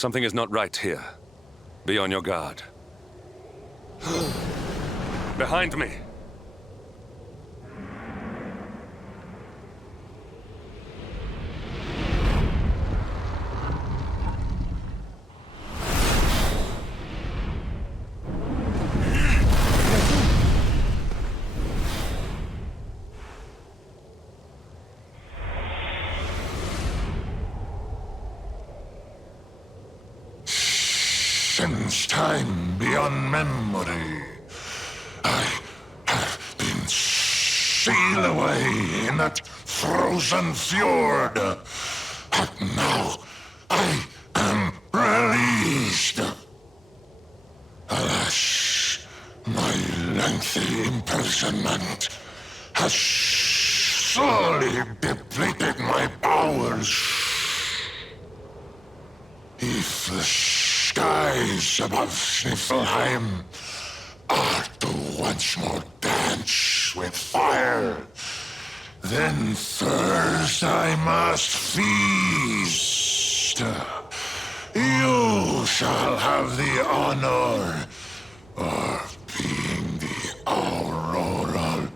Something is not right here. Be on your guard. Behind me! Since time beyond memory, I have been sealed away in that frozen fjord. But now I am released. Alas, my lengthy imprisonment has sorely depleted my powers. If the skies above Sniflheim are to once more dance with fire, then first I must feast. You shall have the honor of being the Auroral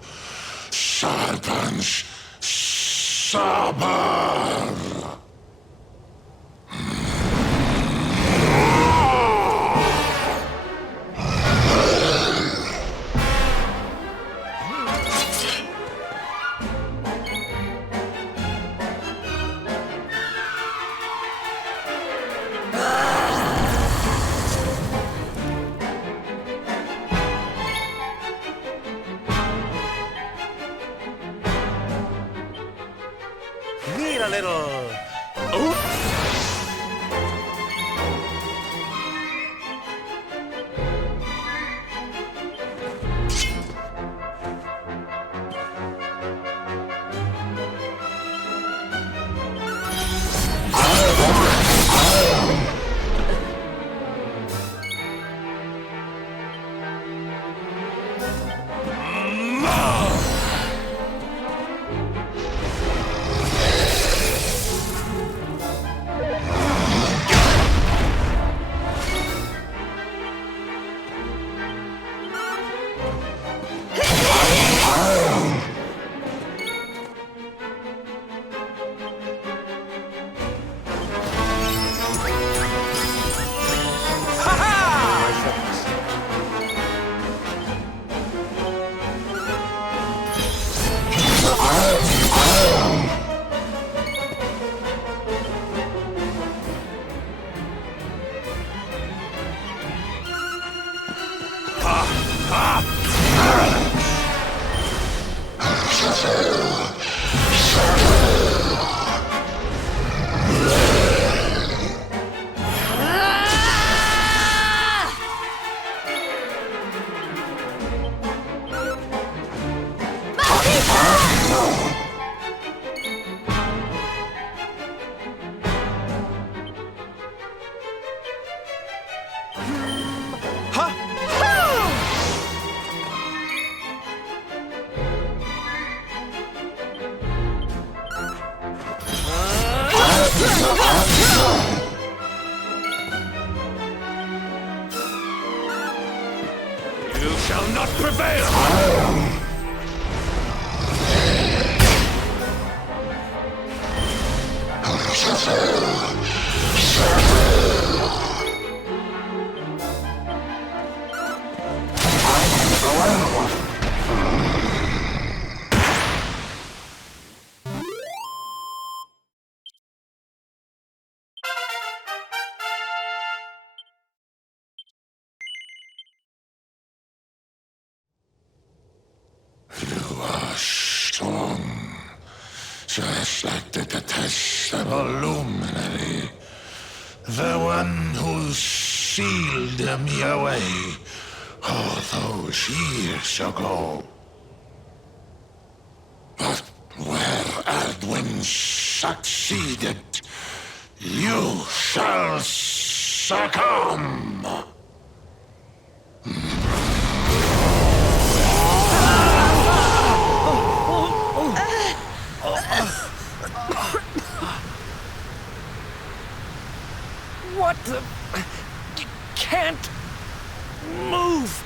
Serpent's supper. Need a little... You shall not prevail! You are strong, just like the detestable Luminary, the one who sealed me away all those years ago. But where Aldwin succeeded, you shall succumb. What the... You can't... move!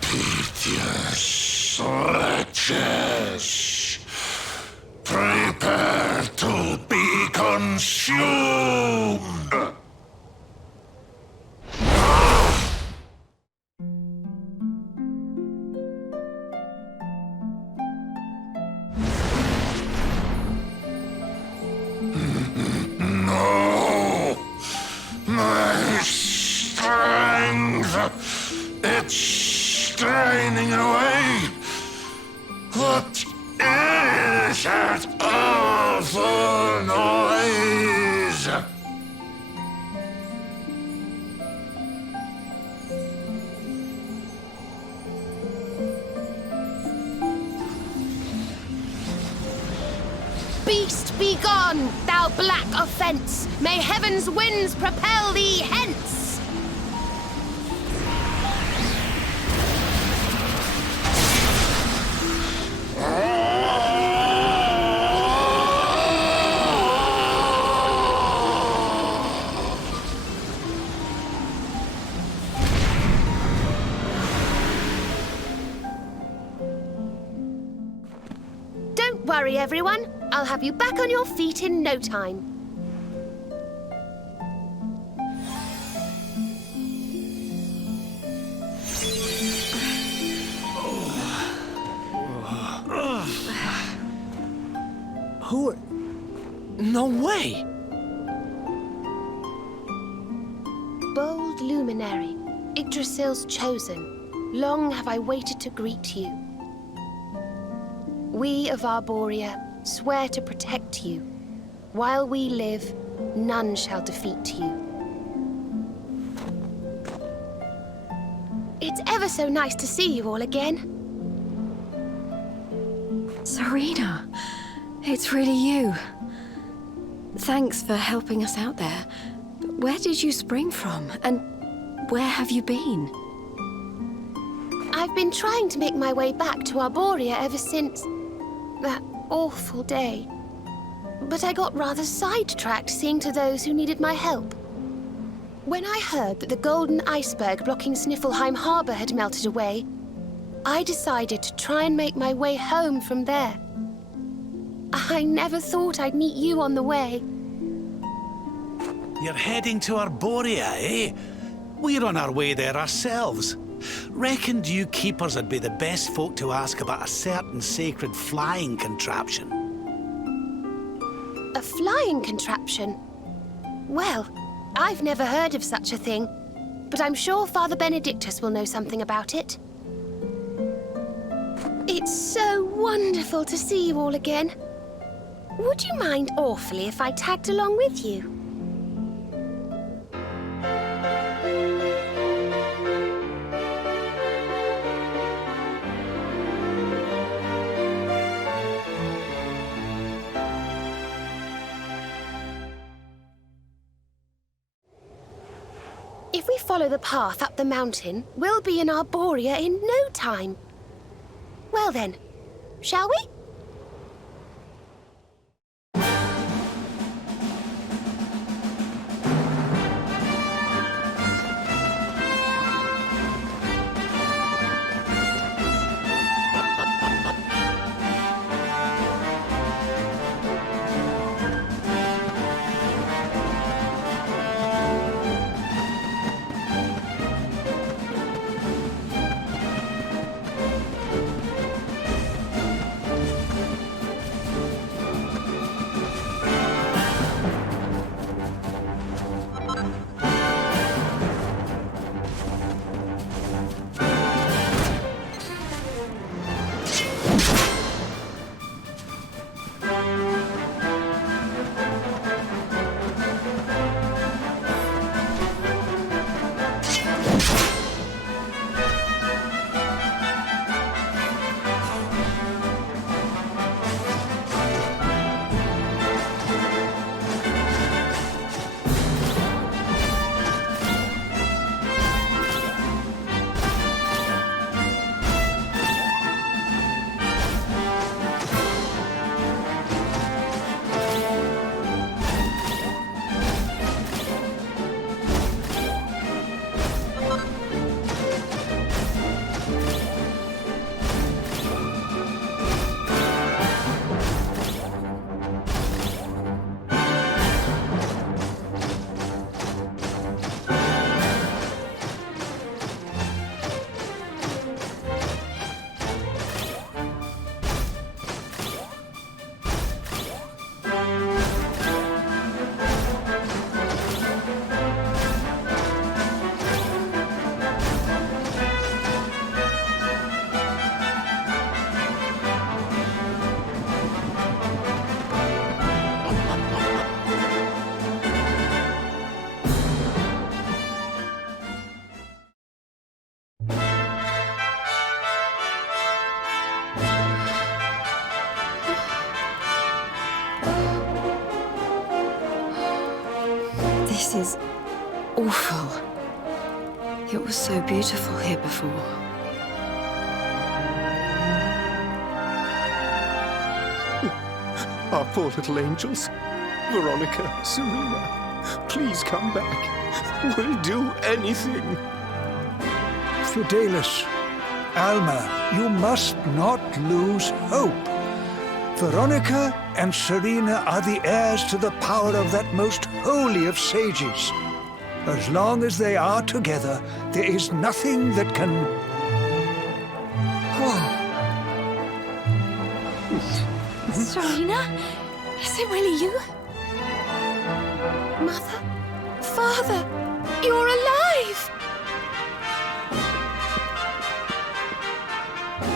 Piteous wretches, prepare to be consumed! No! My strength! It's straining away! What is that awful noise? Beast, be gone, thou black offence! May heaven's winds propel thee hence! Don't worry, everyone. I'll have you back on your feet in no time. Who are... No way! Bold Luminary, Yggdrasil's chosen, long have I waited to greet you. We of Arboria swear to protect you. While we live, none shall defeat you. It's ever so nice to see you all again. Serena, it's really you. Thanks for helping us out there. Where did you spring from, and where have you been? I've been trying to make my way back to Arboria ever since that awful day. But I got rather sidetracked seeing to those who needed my help. When I heard that the golden iceberg blocking Sniflheim harbor had melted away, I decided to try and make my way home from there. I never thought I'd meet you on the way. You're heading to Arboria, eh? We're on our way there ourselves. Reckoned you keepers would be the best folk to ask about a certain sacred flying contraption. A flying contraption? Well, I've never heard of such a thing, but I'm sure Father Benedictus will know something about it. It's so wonderful to see you all again. Would you mind awfully if I tagged along with you? If we follow the path up the mountain, we'll be in Arboria in no time. Well then, shall we? is awful. It was so beautiful here before. Our poor little angels. Veronica, Serena, please come back. We'll do anything. Fidelis, Alma, you must not lose hope. Veronica and Serena are the heirs to the power of that most holy of sages. As long as they are together, there is nothing that can... Serena? Is it really you? Mother? Father? You're alive!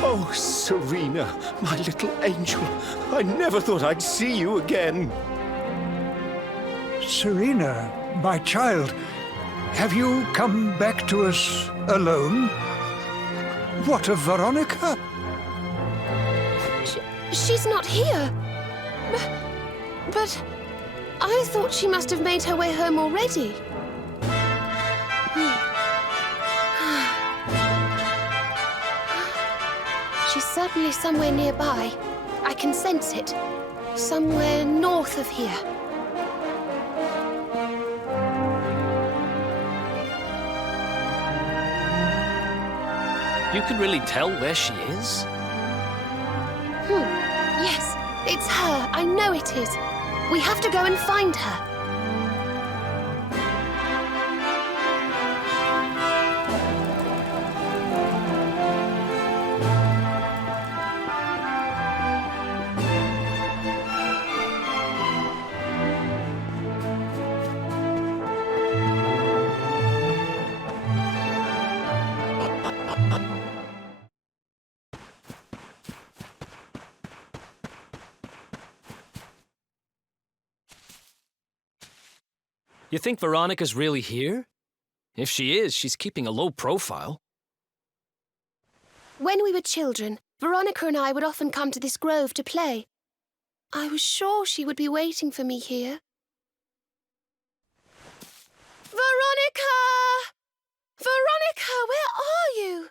Oh, Serena, my little angel. I never thought I'd see you again. Serena, my child, have you come back to us alone? What of Veronica? She's not here. But I thought she must have made her way home already. She's certainly somewhere nearby. I can sense it. Somewhere north of here. You can really tell where she is? Yes, it's her. I know it is. We have to go and find her. You think Veronica's really here? If she is, she's keeping a low profile. When we were children, Veronica and I would often come to this grove to play. I was sure she would be waiting for me here. Veronica! Veronica, where are you?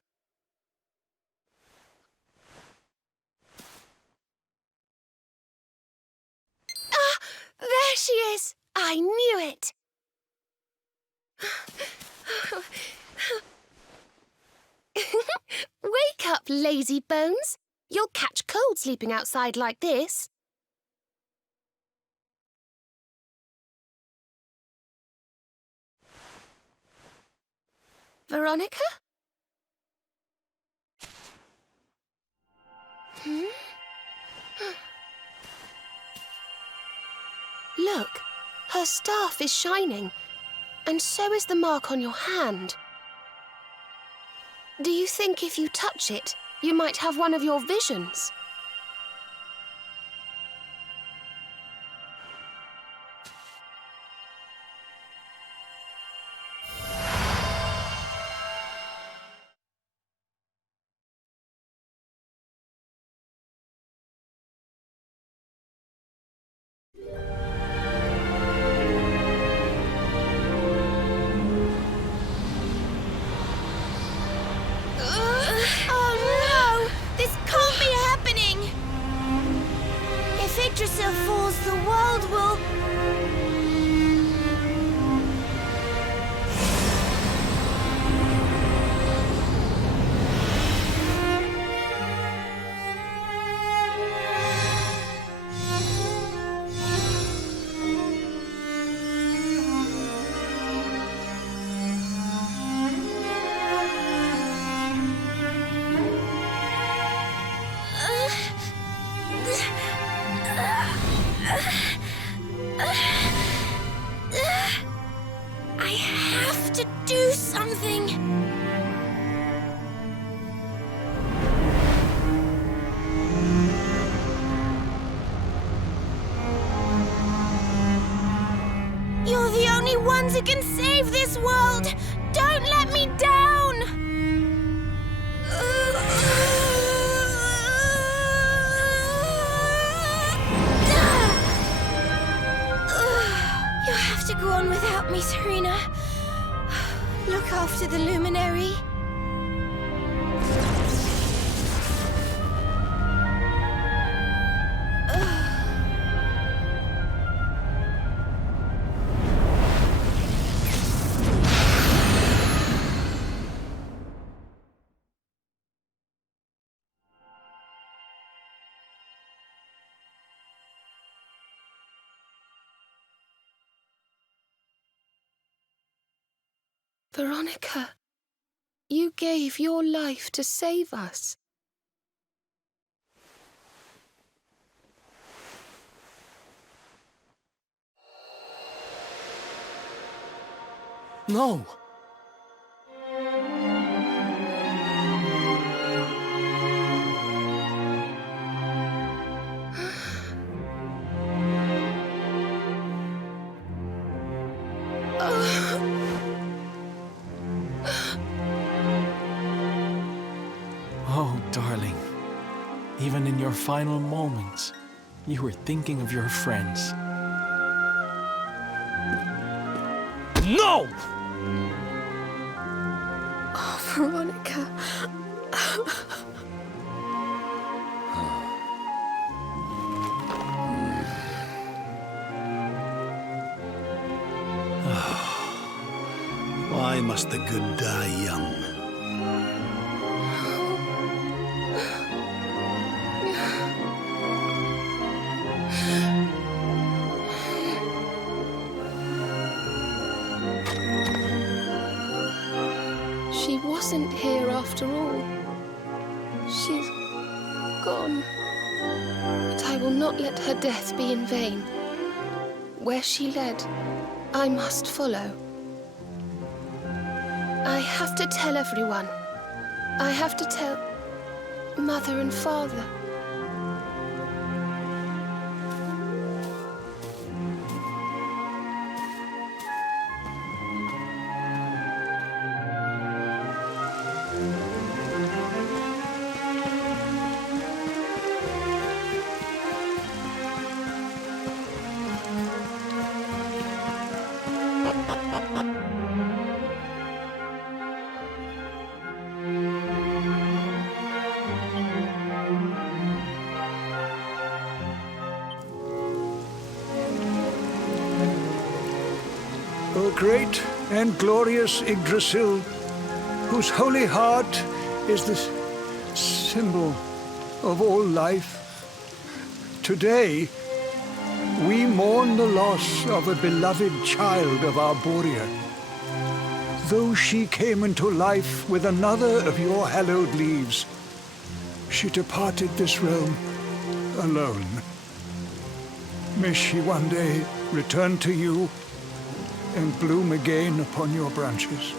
Ah, there she is! I knew it! Wake up, lazy bones. You'll catch cold sleeping outside like this. Veronica? Look, her staff is shining. And so is the mark on your hand. Do you think if you touch it, you might have one of your visions? falls, the world will... I have to do something. You're the only ones who can save this world. Don't let me down. You have to go on without me, Serena. the Luminary? Veronica, you gave your life to save us. No! Oh, darling. Even in your final moments, you were thinking of your friends. No! Oh, Veronica. Why must the good die young? She wasn't here after all. She's gone. But I will not let her death be in vain. Where she led, I must follow. I have to tell everyone. I have to tell Mother and Father. O great and glorious Yggdrasil, whose holy heart is the symbol of all life, today we mourn the loss of a beloved child of Arboria. Though she came into life with another of your hallowed leaves, she departed this realm alone. May she one day return to you and bloom again upon your branches.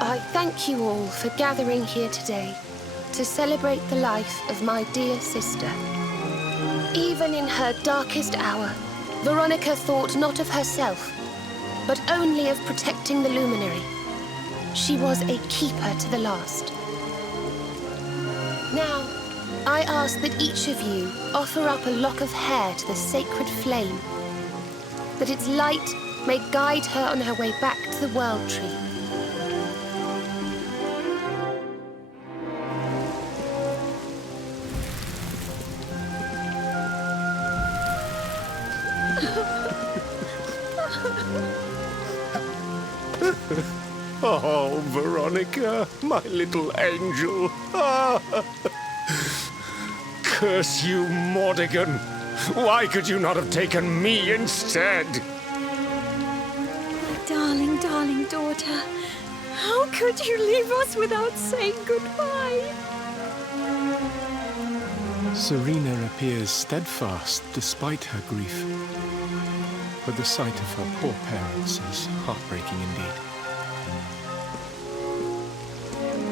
I thank you all for gathering here today to celebrate the life of my dear sister. Even in her darkest hour, Veronica thought not of herself, but only of protecting the Luminary. She was a keeper to the last. Now, I ask that each of you offer up a lock of hair to the sacred flame, that its light may guide her on her way back to the World Tree. Oh, Veronica, my little angel. Curse you, Mordegon. Why could you not have taken me instead? Darling, darling daughter. How could you leave us without saying goodbye? Serena appears steadfast despite her grief. But the sight of her poor parents is heartbreaking indeed.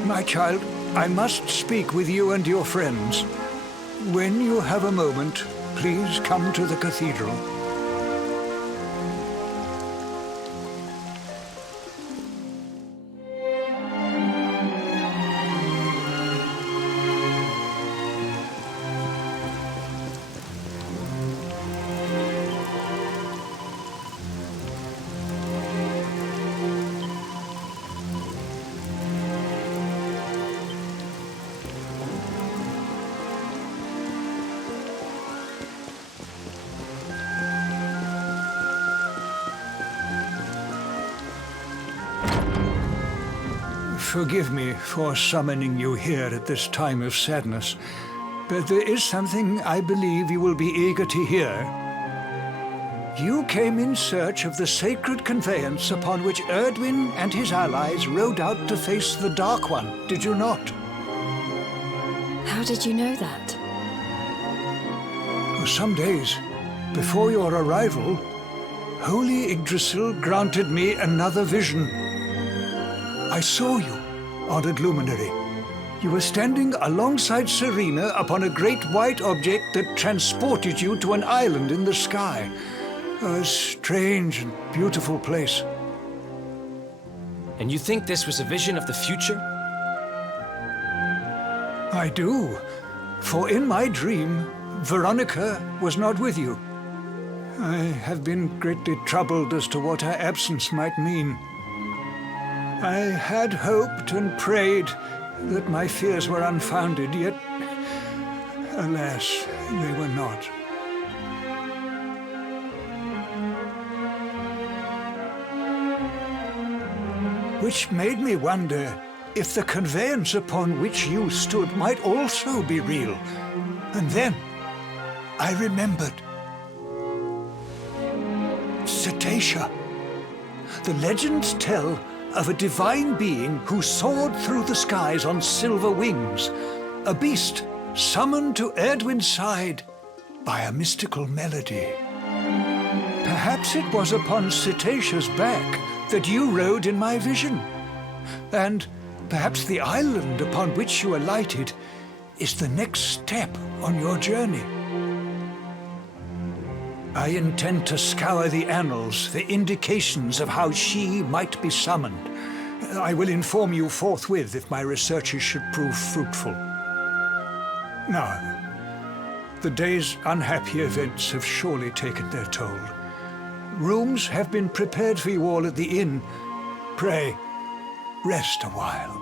My child, I must speak with you and your friends. When you have a moment, please come to the cathedral. forgive me for summoning you here at this time of sadness, but there is something I believe you will be eager to hear. You came in search of the sacred conveyance upon which Erdwin and his allies rode out to face the Dark One, did you not? How did you know that? For some days before your arrival, Holy Yggdrasil granted me another vision. I saw you, honored Luminary. You were standing alongside Serena upon a great white object that transported you to an island in the sky. A strange and beautiful place. And you think this was a vision of the future? I do, for in my dream, Veronica was not with you. I have been greatly troubled as to what her absence might mean. I had hoped and prayed that my fears were unfounded, yet, alas, they were not. Which made me wonder if the conveyance upon which you stood might also be real. And then I remembered. Cetacea. The legends tell of a divine being who soared through the skies on silver wings, a beast summoned to Erdwin's side by a mystical melody. Perhaps it was upon Cetacea's back that you rode in my vision, and perhaps the island upon which you alighted is the next step on your journey. I intend to scour the annals for indications of how she might be summoned. I will inform you forthwith if my researches should prove fruitful. Now, the day's unhappy events have surely taken their toll. Rooms have been prepared for you all at the inn. Pray, rest a while.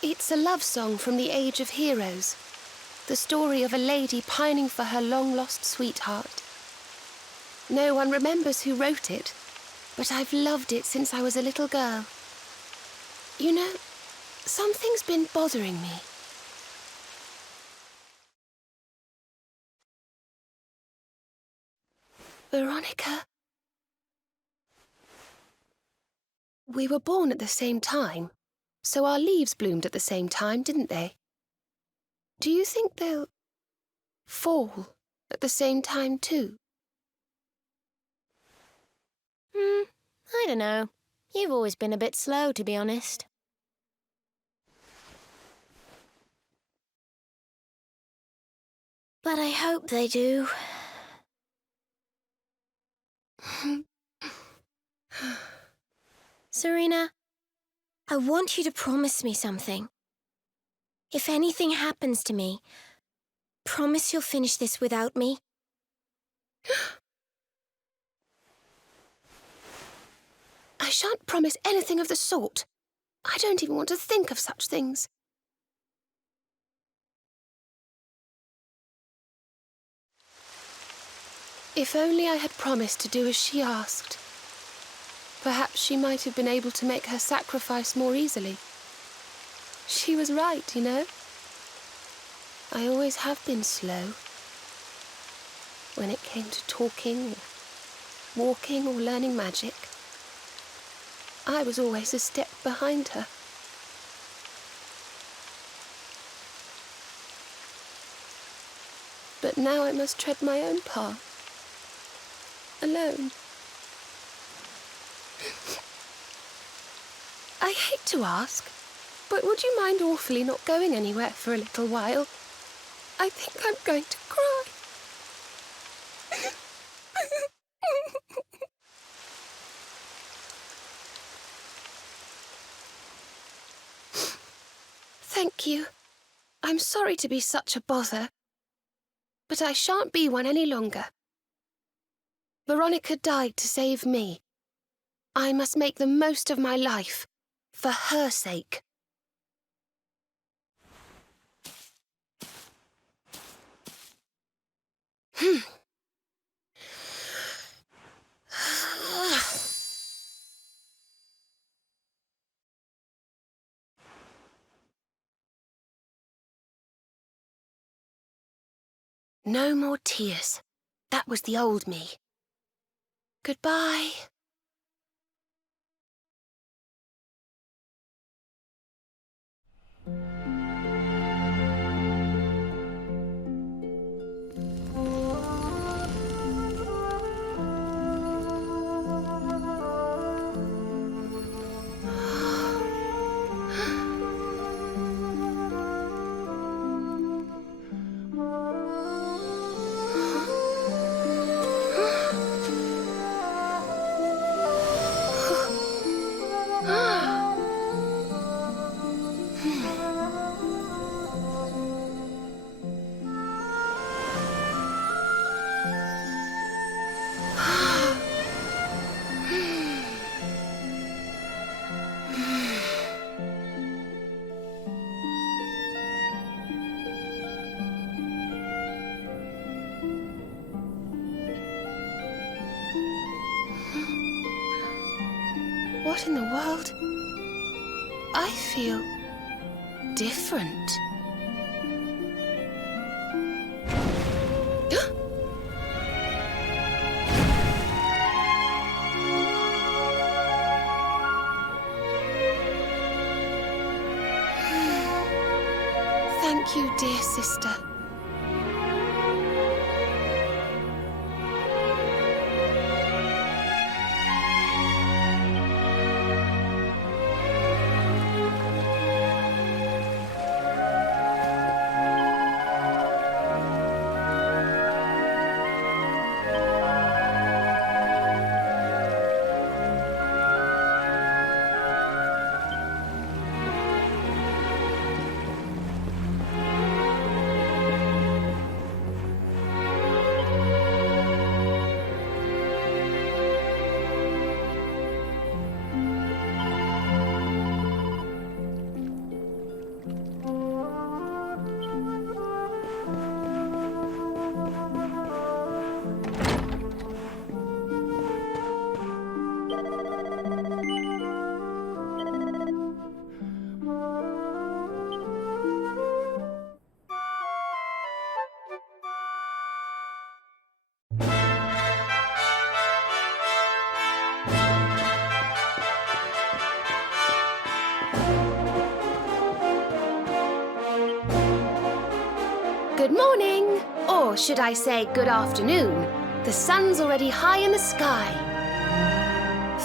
It's a love song from the Age of Heroes. The story of a lady pining for her long-lost sweetheart. No one remembers who wrote it, but I've loved it since I was a little girl. You know, something's been bothering me. Veronica? We were born at the same time, so our leaves bloomed at the same time, didn't they? Do you think they'll fall at the same time too? I don't know. You've always been a bit slow, to be honest. But I hope they do. Serena, I want you to promise me something. If anything happens to me, promise you'll finish this without me. I shan't promise anything of the sort. I don't even want to think of such things. If only I had promised to do as she asked. Perhaps she might have been able to make her sacrifice more easily. She was right, you know. I always have been slow. When it came to talking, or walking, or learning magic, I was always a step behind her. But now I must tread my own path. Alone. I hate to ask, but would you mind awfully not going anywhere for a little while? I think I'm going to cry. Thank you. I'm sorry to be such a bother, but I shan't be one any longer. Veronica died to save me. I must make the most of my life, for her sake. No more tears. That was the old me. Goodbye. What in the world? I feel different. Thank you, dear sister. Or should I say good afternoon? The sun's already high in the sky.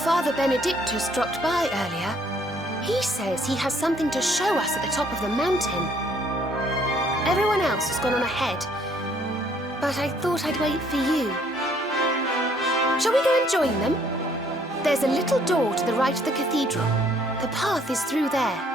Father Benedictus dropped by earlier. He says he has something to show us at the top of the mountain. Everyone else has gone on ahead, but I thought I'd wait for you. Shall we go and join them? There's a little door to the right of the cathedral. The path is through there.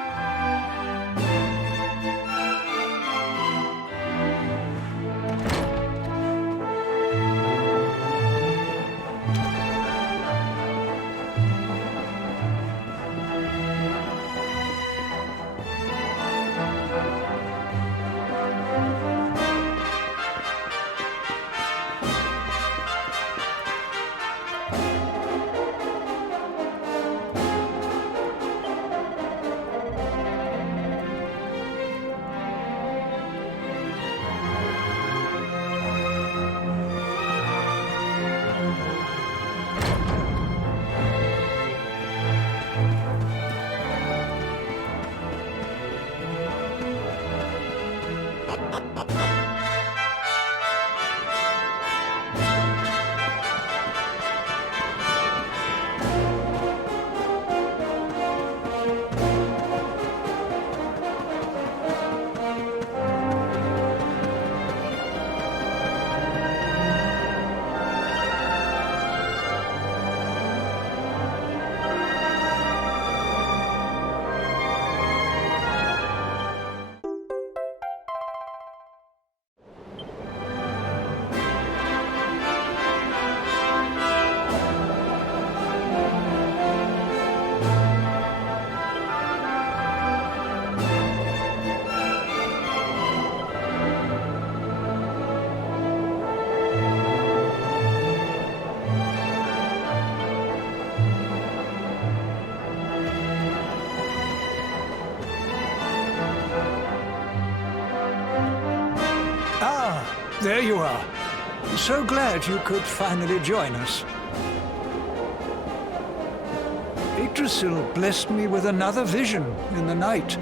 There you are. So glad you could finally join us. Yggdrasil blessed me with another vision in the night.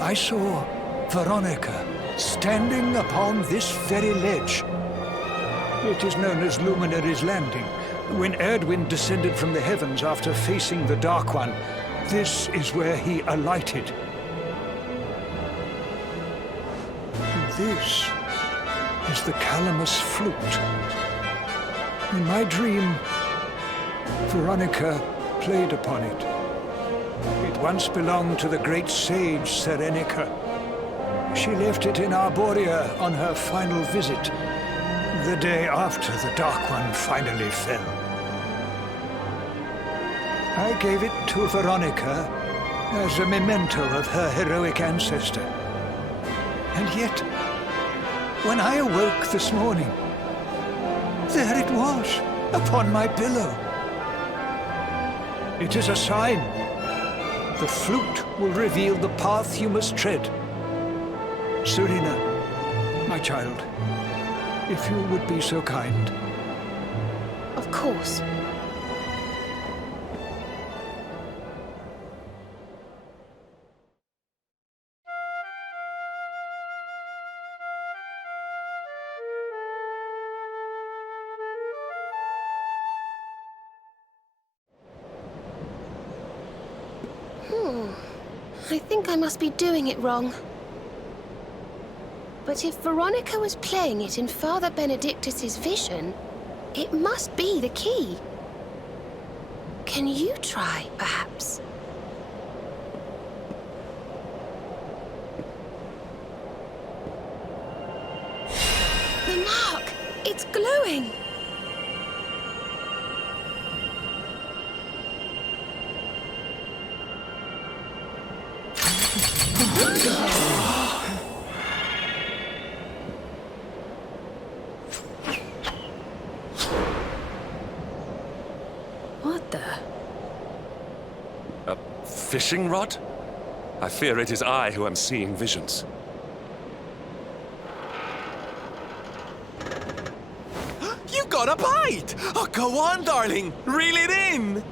I saw Veronica standing upon this very ledge. It is known as Luminary's Landing. When Erdwin descended from the heavens after facing the Dark One, this is where he alighted. And this is the Calamus flute. In my dream, Veronica played upon it. It once belonged to the great sage Serenica. She left it in Arboria on her final visit, the day after the Dark One finally fell. I gave it to Veronica as a memento of her heroic ancestor. And yet, when I awoke this morning, there it was, upon my pillow. It is a sign. The flute will reveal the path you must tread. Serena, my child, if you would be so kind. Of course. I think I must be doing it wrong. But if Veronica was playing it in Father Benedictus's vision, it must be the key. Can you try, perhaps? The mark! It's glowing! Fishing rod? I fear it is I who am seeing visions. You got a bite! Oh, go on, darling! Reel it in!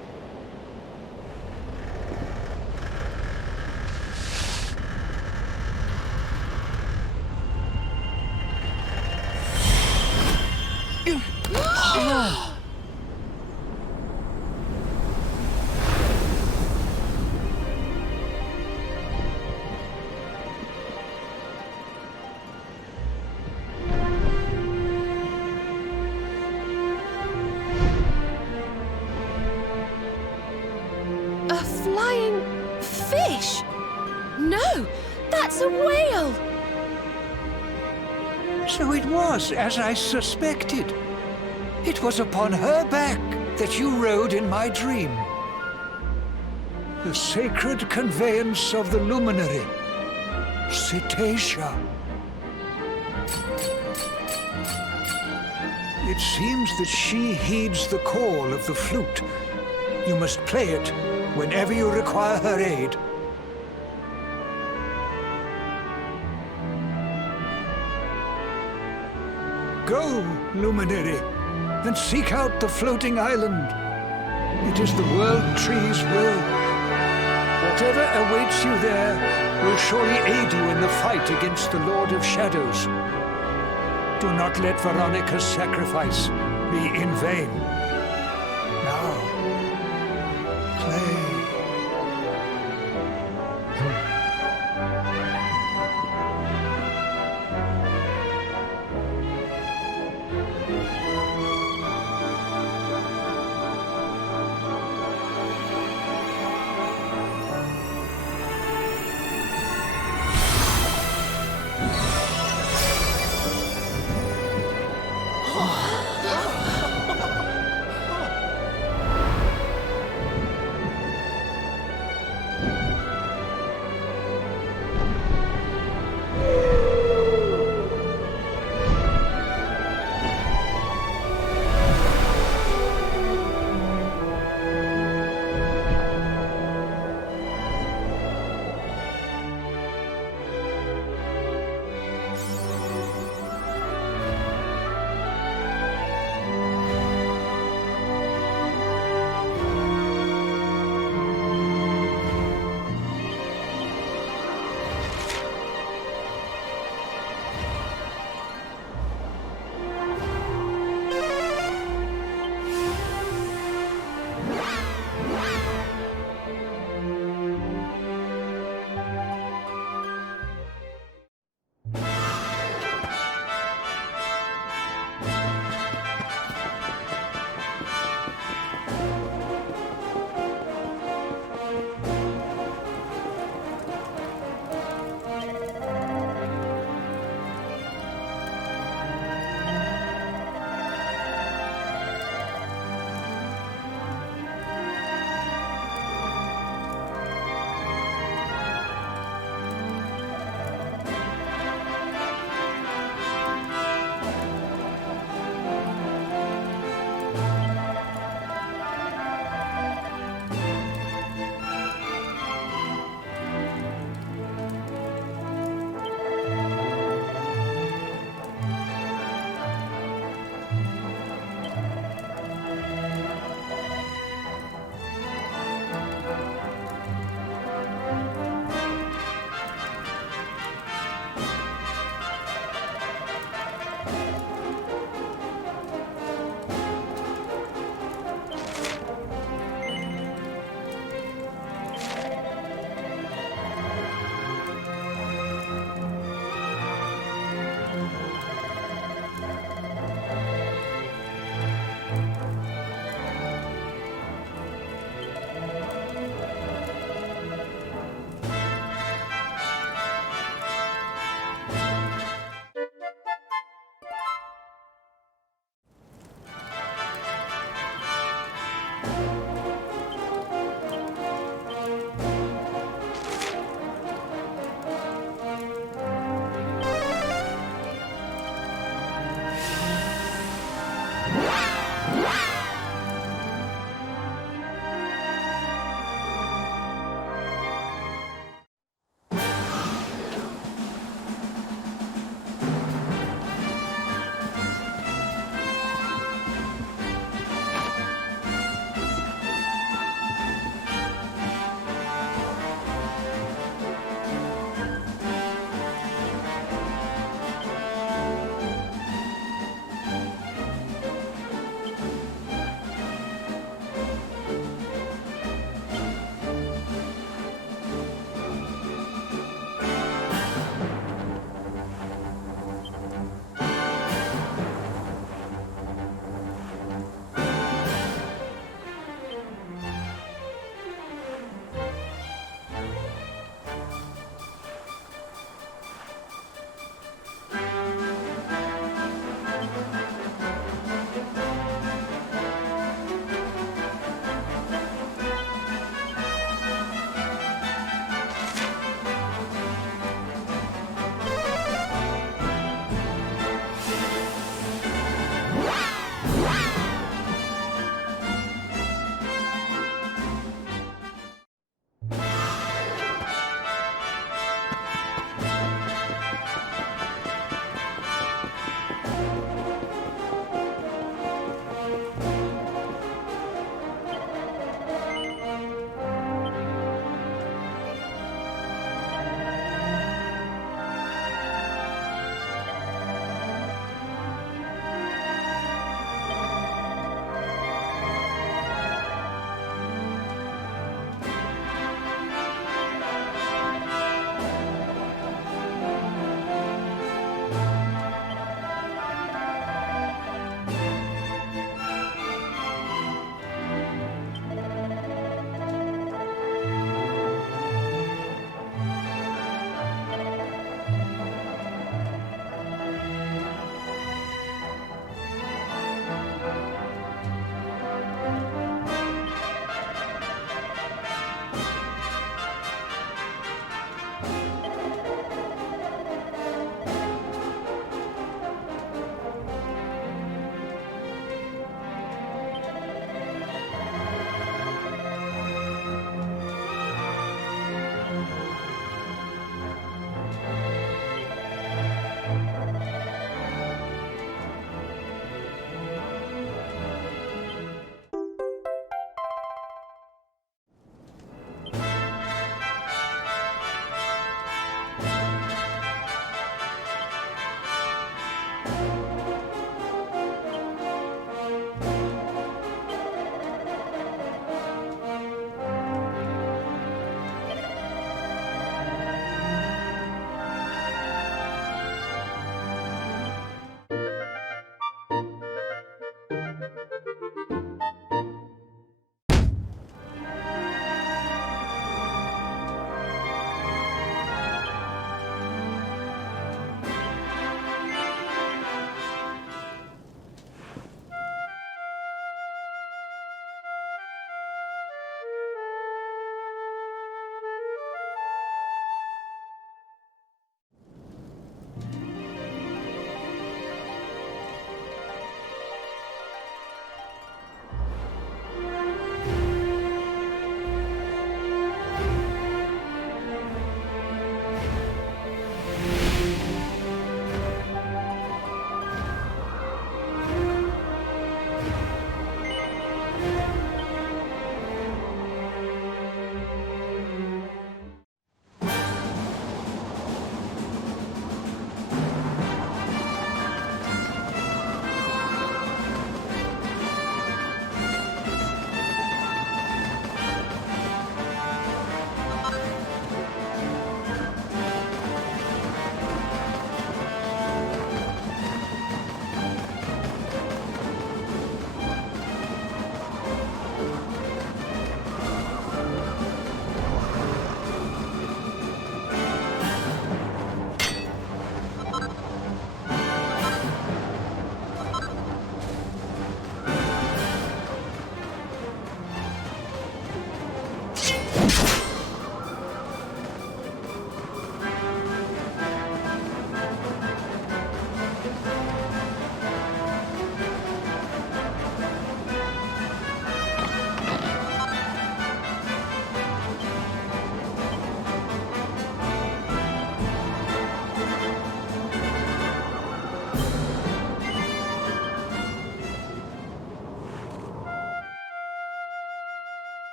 A flying fish? No, that's a whale! So it was as I suspected. It was upon her back that you rode in my dream. The sacred conveyance of the Luminary, Cetacea. It seems that she heeds the call of the flute. You must play it whenever you require her aid. Go, Luminary, and seek out the floating island. It is the World Tree's will. Whatever awaits you there will surely aid you in the fight against the Lord of Shadows. Do not let Veronica's sacrifice be in vain. Now, play.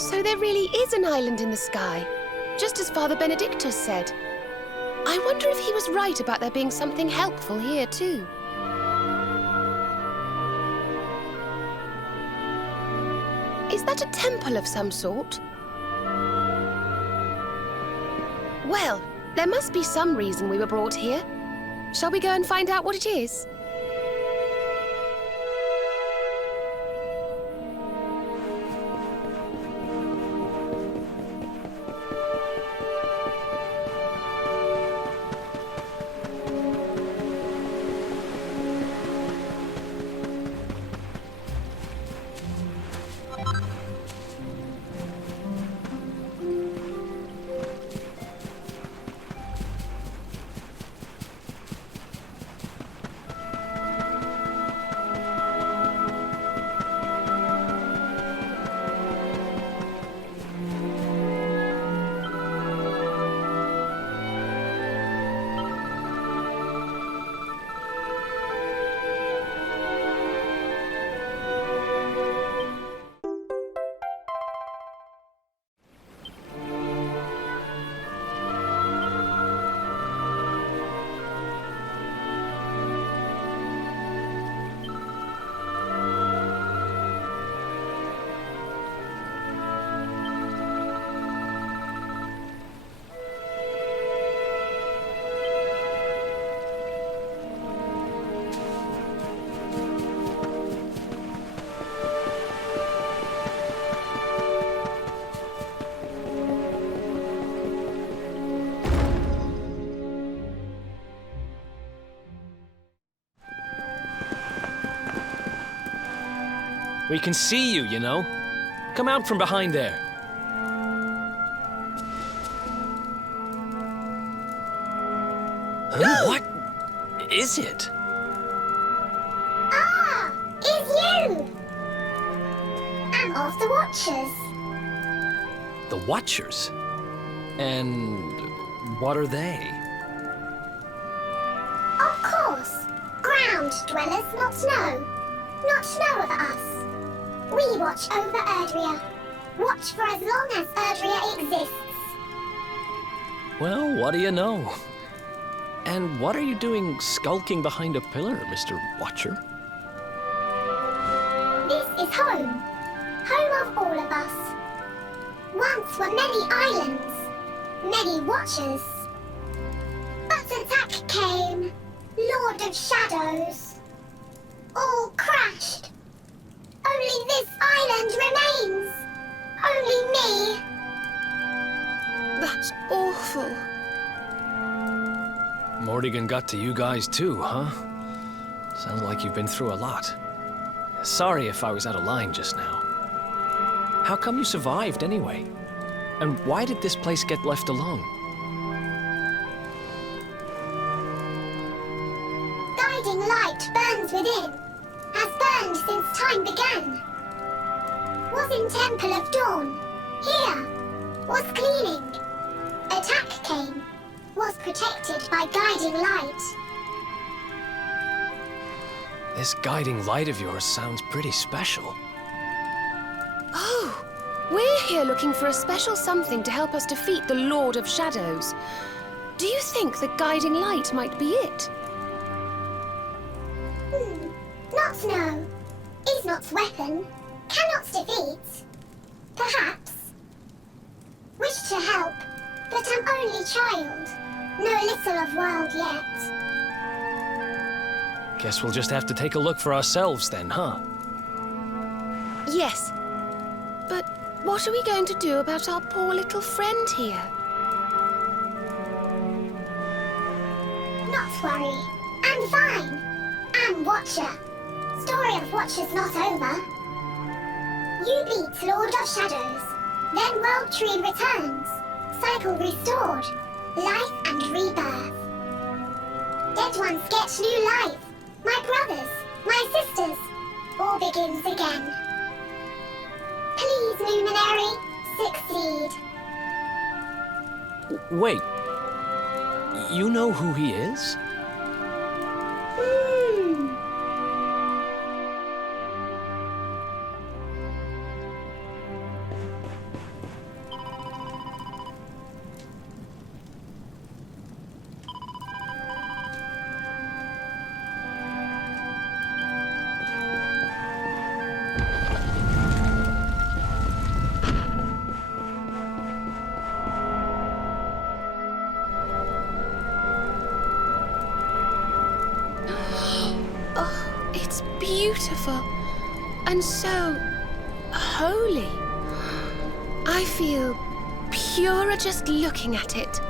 So there really is an island in the sky, just as Father Benedictus said. I wonder if he was right about there being something helpful here too. Is that a temple of some sort? Well, there must be some reason we were brought here. Shall we go and find out what it is? We can see you, you know. Come out from behind there. Huh? What is it? Ah, it's you! I'm of the Watchers. The Watchers? And what are they? Of course. Ground dwellers not know. Not know of us. We watch over Erdrea. Watch for as long as Erdrea exists. Well, what do you know? And what are you doing skulking behind a pillar, Mr. Watcher? This is home. Home of all of us. Once were many islands. Many watchers. But attack came. Lord of Shadows. All crashed. Only this island remains. Only me. That's awful. Morrigan got to you guys too, huh? Sounds like you've been through a lot. Sorry if I was out of line just now. How come you survived anyway? And why did this place get left alone? Guiding light burns within. Has burned since time began. Was in Temple of Dawn. Here. Was cleaning. Attack came. Was protected by guiding light. This guiding light of yours sounds pretty special. Oh, we're here looking for a special something to help us defeat the Lord of Shadows. Do you think the guiding light might be it? Not know. Is not weapon. Cannot defeat. Perhaps. Wish to help, but am only child. Know little of world yet. Guess we'll just have to take a look for ourselves then, huh? Yes. But what are we going to do about our poor little friend here? Not worry. I'm fine. I'm Watcher. Story of Watchers not over. You beat Lord of Shadows. Then World Tree returns. Cycle restored. Life and rebirth. Dead ones get new life. My brothers, my sisters. All begins again. Please, Luminary, succeed. Wait. You know who he is? beautiful and so holy. I feel purer just looking at it.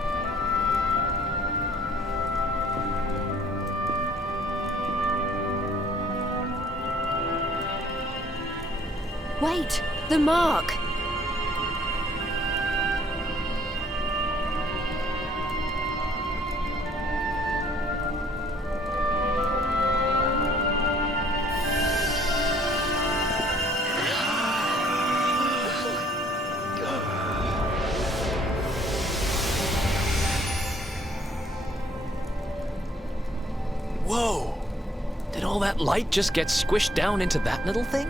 Wait, the mark! Whoa! Did all that light just get squished down into that little thing?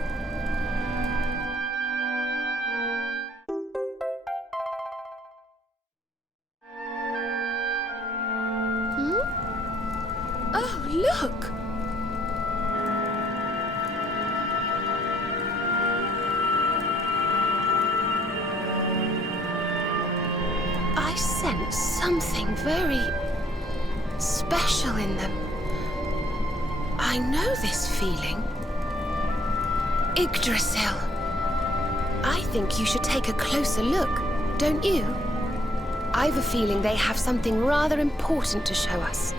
Oh, look! I sense something very special in them. I know this feeling. Yggdrasil. I think you should take a closer look, don't you? I've a feeling they have something rather important to show us.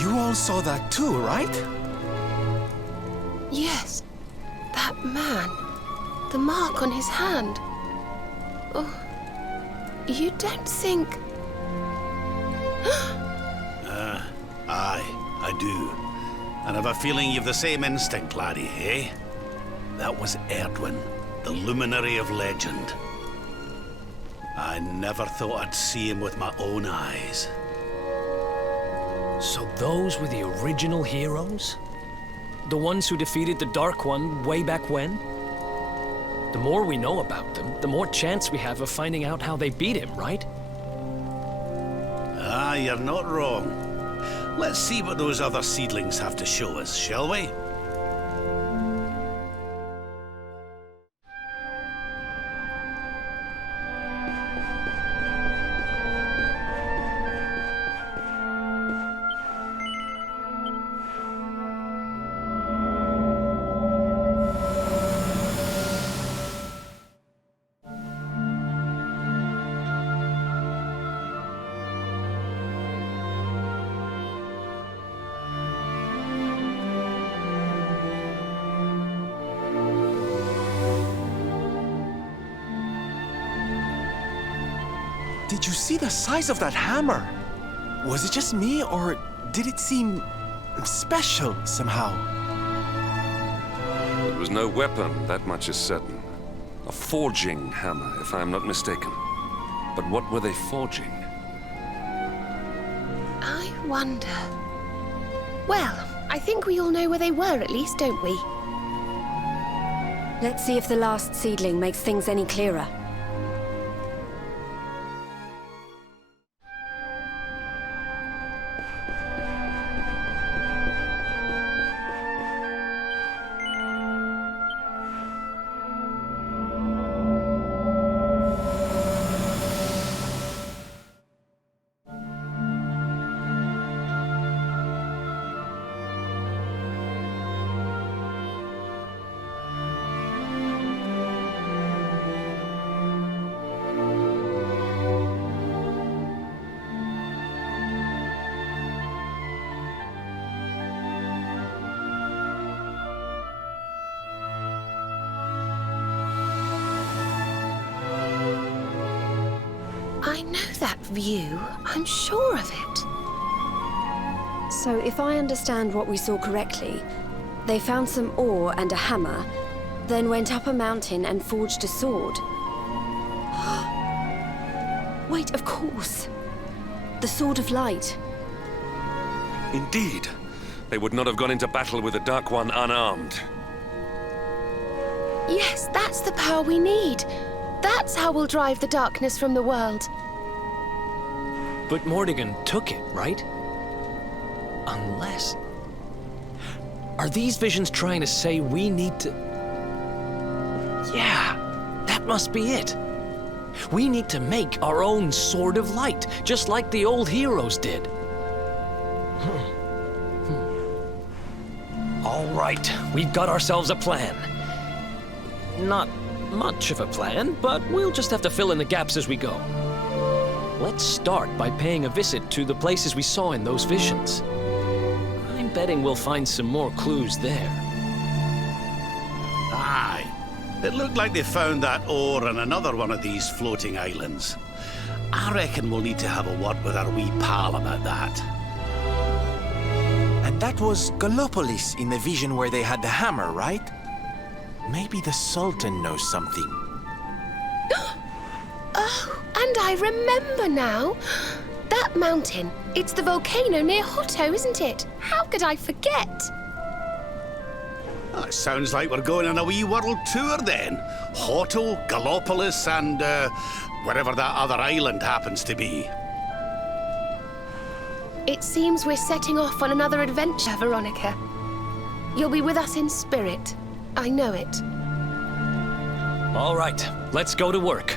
You all saw that too, right? Yes, that man. The mark on his hand. Oh, you don't think... Aye, I do. And I've a feeling you've the same instinct, laddie, eh? That was Erdwin, the Luminary of legend. I never thought I'd see him with my own eyes. So those were the original heroes? The ones who defeated the Dark One way back when? The more we know about them, the more chance we have of finding out how they beat him, right? Ah, you're not wrong. Let's see what those other seedlings have to show us, shall we? Did you see the size of that hammer? Was it just me, or did it seem special somehow? It was no weapon, that much is certain. A forging hammer, if I am not mistaken. But what were they forging? I wonder... Well, I think we all know where they were at least, don't we? Let's see if the last seedling makes things any clearer. I know that view. I'm sure of it. So if I understand what we saw correctly, they found some ore and a hammer, Then went up a mountain and forged a sword. Wait, of course. The Sword of Light. Indeed. They would not have gone into battle with the Dark One unarmed. Yes, that's the power we need. That's how we'll drive the darkness from the world. But Mordegon took it, right? Unless... Are these visions trying to say we need to... Yeah, that must be it. We need to make our own Sword of Light, just like the old heroes did. All right, we've got ourselves a plan. Not much of a plan, but we'll just have to fill in the gaps as we go. Let's start by paying a visit to the places we saw in those visions. I'm betting we'll find some more clues there. Aye. It looked like they found that ore on another one of these floating islands. I reckon we'll need to have a word with our wee pal about that. And that was Gallopolis in the vision where they had the hammer, right? Maybe the Sultan knows something. Oh, and I remember now. That mountain, it's the volcano near Hotto, isn't it? How could I forget? Oh, it sounds like we're going on a wee world tour then. Hotto, Gallopolis, and wherever that other island happens to be. It seems we're setting off on another adventure, Veronica. You'll be with us in spirit. I know it. All right, let's go to work.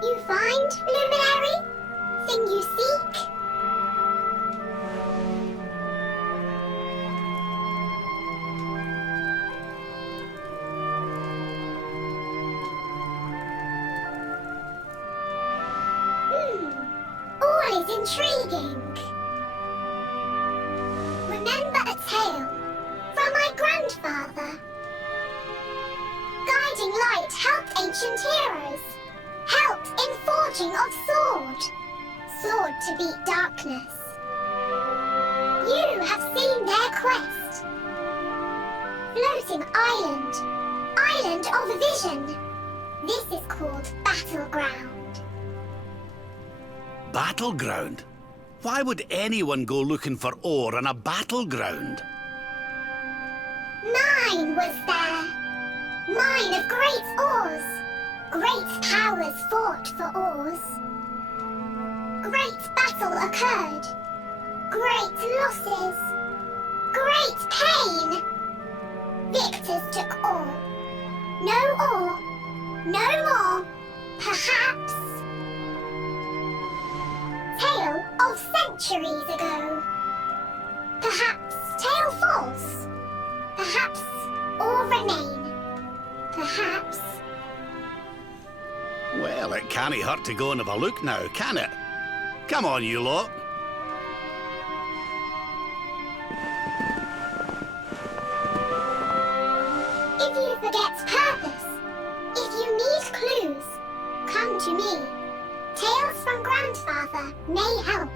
You find, Luminary? Thing you seek? All is intriguing. Remember a tale from my grandfather. Guiding light helped ancient heroes. Helped in forging of sword. Sword to beat darkness. You have seen their quest. Floating island. Island of vision. This is called Battleground. Battleground? Why would anyone go looking for ore on a battleground? Mine was there. Mine of great ores. Great powers fought for ores. Great battle occurred. Great losses. Great pain. Victors took all. No ore. No more. Perhaps. Tale of centuries ago. Perhaps tale false. Perhaps all remain. Perhaps. Well, it can't hurt to go and have a look now, can it? Come on, you lot. If you forget purpose, if you need clues, come to me. Tales from Grandfather may help.